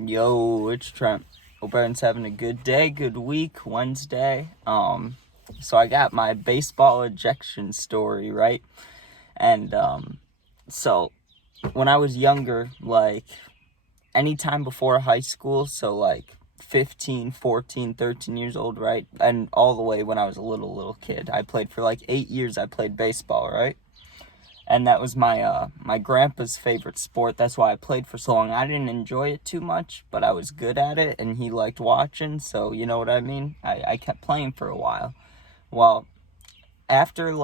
Yo, it's Trent. Hope everyone's having a good day, good week, Wednesday. So I got my baseball ejection story, right? And so when I was younger, like anytime before high school, so like 15, 14, 13 years old, right? And all the way when I was a little kid. I played for like 8 years. I played baseball, right? And that was my grandpa's favorite sport. That's why I played for so long. I didn't enjoy it too much, but I was good at it, and he liked watching. So you know what I mean. I kept playing for a while. Well, after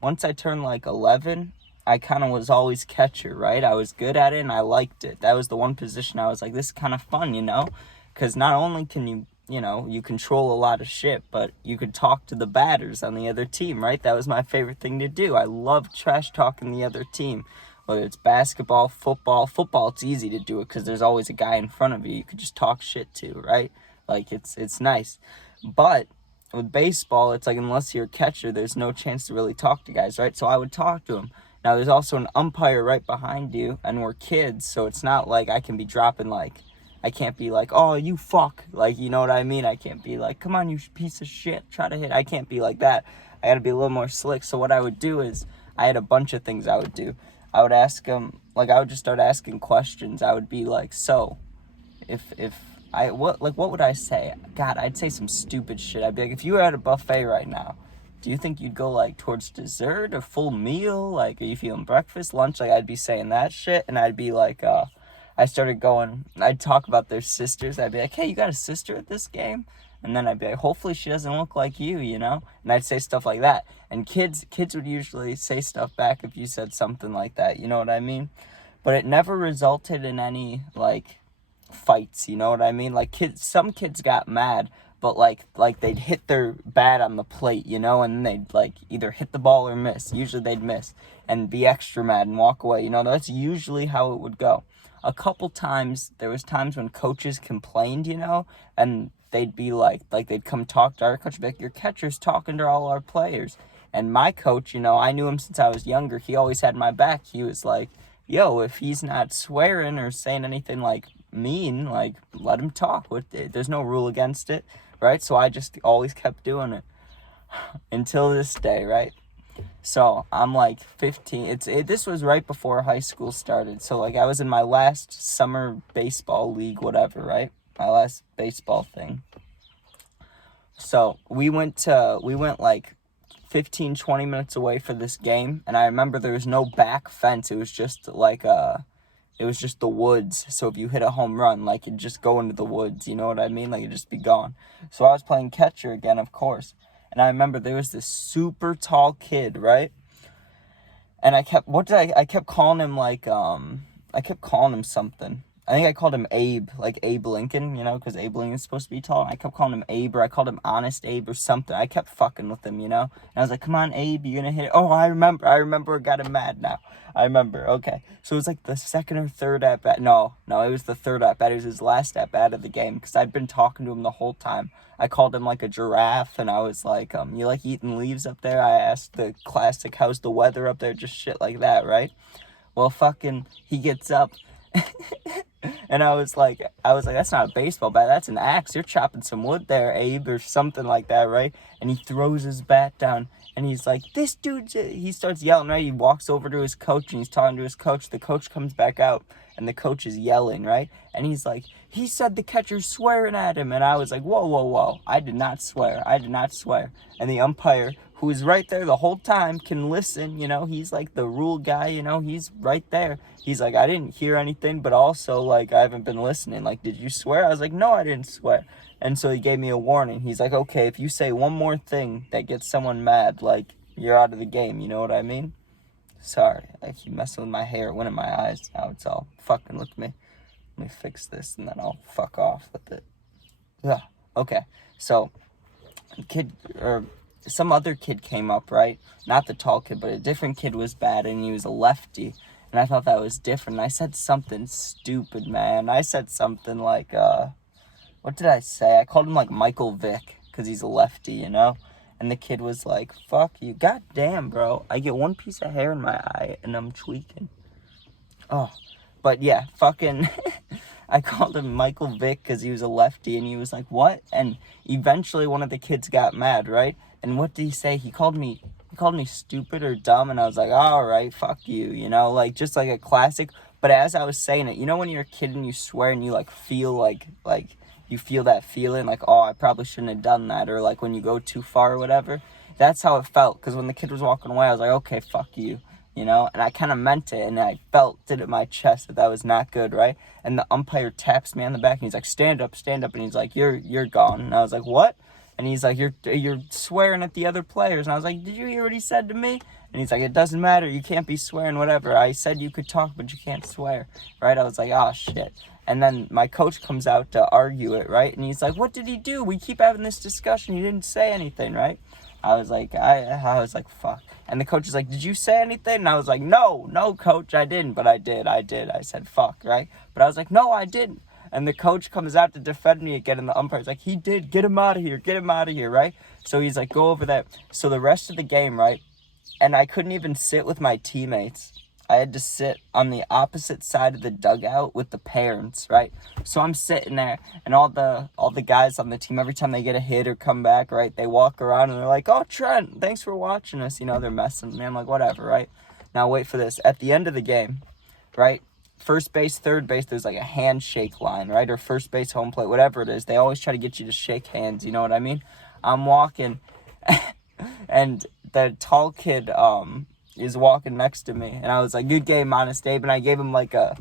once I turned like 11, I kind of was always catcher, right? I was good at it and I liked it. That was the one position I was like, this is kind of fun, because not only can you control a lot of shit, but you could talk to the batters on the other team, right? That was my favorite thing to do. I love trash talking the other team, whether it's basketball, football. Football, it's easy to do it because there's always a guy in front of you could just talk shit to, right? Like it's nice. But with baseball, it's like unless you're a catcher, there's no chance to really talk to guys, right? So I would talk to them. Now, there's also an umpire right behind you, and we're kids, so it's not like I can be dropping, I can't be like, oh, you fuck, you know what I mean? I can't be like, come on, you piece of shit, try to hit. I can't be like that. I gotta be a little more slick. So what I would do is, I had a bunch of things I would do. I would ask them, I would just start asking questions. I would be like, so, if what would I say? God, I'd say some stupid shit. I'd be like, if you were at a buffet right now, do you think you'd go towards dessert or full meal? Are you feeling breakfast, lunch? I'd be saying that shit, and I'd be I started going, I'd talk about their sisters. I'd be like, hey, you got a sister at this game? And then I'd be like, hopefully she doesn't look like you. And I'd say stuff like that. And kids would usually say stuff back if you said something like that, you know what I mean? But it never resulted in any, fights, you know what I mean? Some kids got mad, but they'd hit their bat on the plate, and they'd either hit the ball or miss. Usually they'd miss and be extra mad and walk away. That's usually how it would go. A couple times there was times when coaches complained, and they'd be they'd come talk to our coach, be like, your catcher's talking to all our players. And my coach, I knew him since I was younger. He always had my back. He was like, yo, if he's not swearing or saying anything mean, let him talk. There's no rule against it, right? So I just always kept doing it until this day, right? So I'm 15. This was right before high school started. So I was in my last summer baseball league, whatever, right? My last baseball thing. So we went 15, 20 minutes away for this game, and I remember there was no back fence. It was just it was just the woods. So if you hit a home run, it'd just go into the woods, you know what I mean? It'd just be gone. So I was playing catcher again, of course. And I remember there was this super tall kid, right? And I kept calling him I kept calling him something. I think I called him Abe, like Abe Lincoln, because Abe Lincoln's supposed to be tall. And I kept calling him Abe, or I called him Honest Abe or something. I kept fucking with him, And I was like, come on, Abe, you're gonna hit it. Oh, I remember, got him mad now. I remember, okay. So it was the second or third at-bat. No, it was the third at-bat. It was his last at-bat of the game, because I'd been talking to him the whole time. I called him a giraffe, and I was like, you like eating leaves up there? I asked the classic, how's the weather up there? Just shit like that, right? Well, fucking, he gets up. And I was like, that's not a baseball bat, that's an axe. You're chopping some wood there, Abe, or something like that, right? And he throws his bat down, and he's like, this dude, he starts yelling, right? He walks over to his coach, and he's talking to his coach. The coach comes back out, and the coach is yelling, right? And he's like, he said the catcher's swearing at him. And I was like, whoa, I did not swear. And the umpire, who was right there the whole time, can listen, he's the rule guy, he's right there. He's like, I didn't hear anything, but also, I haven't been listening. Did you swear? I was like, no, I didn't swear. And so he gave me a warning. He's like, okay, if you say one more thing that gets someone mad, you're out of the game, you know what I mean? Sorry, I keep messing with my hair, one in my eyes. Now it's all fucking with me. Let me fix this, and then I'll fuck off with it. Yeah, okay. So, some other kid came up, right? Not the tall kid, but a different kid was bad, and he was a lefty. And I thought that was different. I said something stupid, man. I said something what did I say? I called him Michael Vick, because he's a lefty, And the kid was like, fuck you. God damn, bro. I get one piece of hair in my eye, and I'm tweaking. Oh, but yeah, fucking, I called him Michael Vick because he was a lefty, and he was like, what? And eventually one of the kids got mad, right? And what did he say? He called me stupid or dumb, and I was like, all right, fuck you, you know, like, just like a classic. But as I was saying it, you know when you're a kid and you swear and you, like, feel like you feel that feeling, like, oh, I probably shouldn't have done that, or, like, when you go too far or whatever? That's how it felt, because when the kid was walking away, I was like, okay, fuck you, you know? And I kind of meant it, and I felt it in my chest that was not good, right? And the umpire taps me on the back, and he's like, stand up, and he's like, you're gone. And I was like, what? And he's like, you're swearing at the other players. And I was like, did you hear what he said to me? And he's like, it doesn't matter, you can't be swearing, whatever. I said you could talk, but you can't swear, right? I was like, oh, shit. And then my coach comes out to argue it, right? And he's like, what did he do? We keep having this discussion. He didn't say anything, right? I was like, fuck. And the coach is like, did you say anything? And I was like, no, coach, I didn't. But I did. I said, fuck, right? But I was like, no, I didn't. And the coach comes out to defend me again, and the umpire's like, he did. Get him out of here, right? So he's like, go over there. So the rest of the game, right? And I couldn't even sit with my teammates. I had to sit on the opposite side of the dugout with the parents, right? So I'm sitting there, and all the guys on the team, every time they get a hit or come back, right, they walk around and they're like, oh, Trent, thanks for watching us. You know, they're messing with me. I'm like, whatever, right? Now wait for this. At the end of the game, right, first base, third base, there's like a handshake line, right? Or first base, home plate, whatever it is. They always try to get you to shake hands, you know what I mean? I'm walking, and the tall kid is walking next to me, and I was like, good game, Honest Abe, and I gave him like a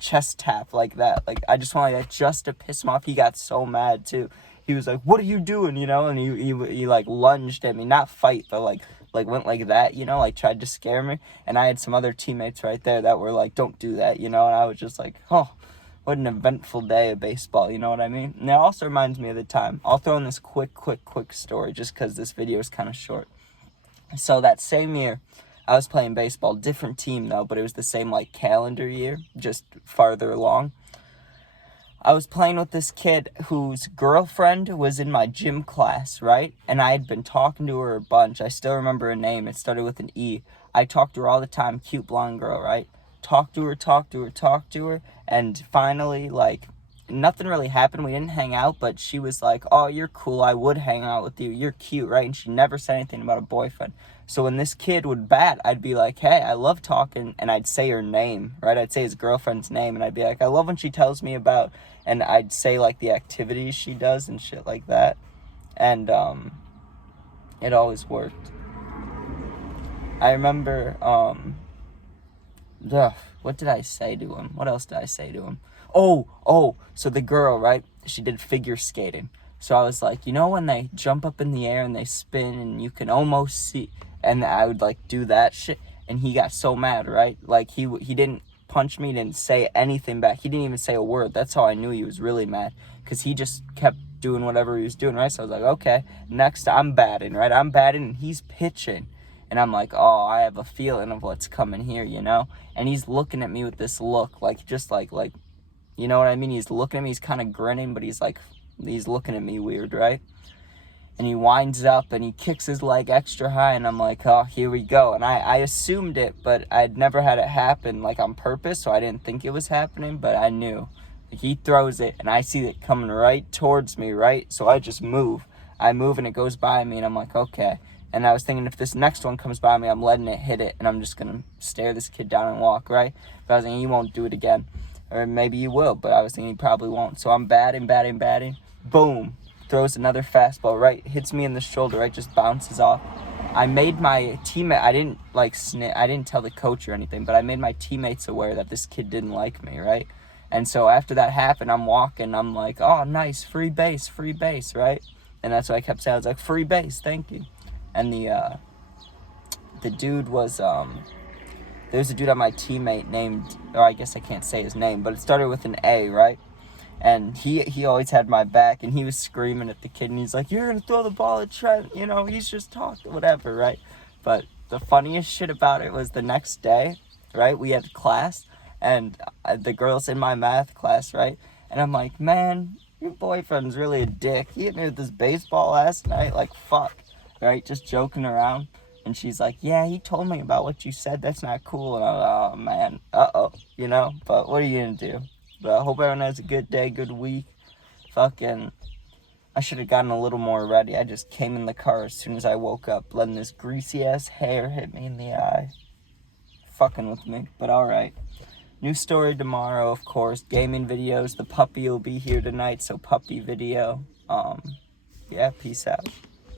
chest tap like that. Like, I just wanted that just to piss him off. He got so mad too. He was like, what are you doing, you know? And he like lunged at me, not fight, but like went like that, you know, like tried to scare me. And I had some other teammates right there that were like, don't do that, you know? And I was just like, oh, what an eventful day of baseball, you know what I mean? And it also reminds me of the time. I'll throw in this quick story just because this video is kind of short. So that same year, I was playing baseball, different team though, but it was the same like calendar year, just farther along. I was playing with this kid whose girlfriend was in my gym class, right? And I had been talking to her a bunch. I still remember her name. It started with an E. I talked to her all the time, cute blonde girl, right? Talked to her, and finally, like, nothing really happened. We didn't hang out, but she was like, oh, you're cool, I would hang out with you, you're cute, right? And she never said anything about a boyfriend. So when this kid would bat, I'd be like, hey, I love talking, and I'd say her name, right? I'd say his girlfriend's name, and I'd be like, I love when she tells me about, and I'd say, like, the activities she does and shit like that. And it always worked. I remember, what did I say to him? What else did I say to him? Oh, so the girl, right, she did figure skating. So I was like, you know when they jump up in the air and they spin and you can almost see, and I would, like, do that shit, and he got so mad, right? Like, he didn't punch me, didn't say anything back. He didn't even say a word. That's how I knew he was really mad, because he just kept doing whatever he was doing, right? So I was like, okay, next I'm batting, right? I'm batting, and he's pitching. And I'm like, oh, I have a feeling of what's coming here, you know? And he's looking at me with this look, like, just like, you know what I mean? He's looking at me, he's kind of grinning, but he's looking at me weird, right? And he winds up and he kicks his leg extra high, and I'm like, oh, here we go. And I assumed it, but I'd never had it happen, like, on purpose, so I didn't think it was happening, but I knew. He throws it, and I see it coming right towards me, right? So I just move. I move, and it goes by me, and I'm like, okay. And I was thinking, if this next one comes by me, I'm letting it hit it, and I'm just going to stare this kid down and walk, right? But I was thinking, he won't do it again. Or maybe he will, but I was thinking he probably won't. So I'm batting. Boom. Throws another fastball, right? Hits me in the shoulder, right? Just bounces off. I made my teammate, I didn't, like, I didn't tell the coach or anything, but I made my teammates aware that this kid didn't like me, right? And so after that happened, I'm walking. I'm like, oh, nice, free base, right? And that's what I kept saying. I was like, free base, thank you. And the dude was, there's a dude on my teammate named, or I guess I can't say his name, but it started with an A, right? And he always had my back, and he was screaming at the kid, and he's like, you're going to throw the ball at Trent, you know, he's just talking, whatever, right? But the funniest shit about it was the next day, right, we had class, and the girl's in my math class, right? And I'm like, man, your boyfriend's really a dick. He hit me with this baseball last night, like, fuck, right? Just joking around. And she's like, yeah, he told me about what you said. That's not cool. And I'm like, oh, man, you know? But what are you going to do? But I hope everyone has a good day, good week. Fucking, I should have gotten a little more ready. I just came in the car as soon as I woke up, letting this greasy ass hair hit me in the eye. Fucking with me, but alright. New story tomorrow, of course. Gaming videos. The puppy will be here tonight, so puppy video. Yeah, peace out.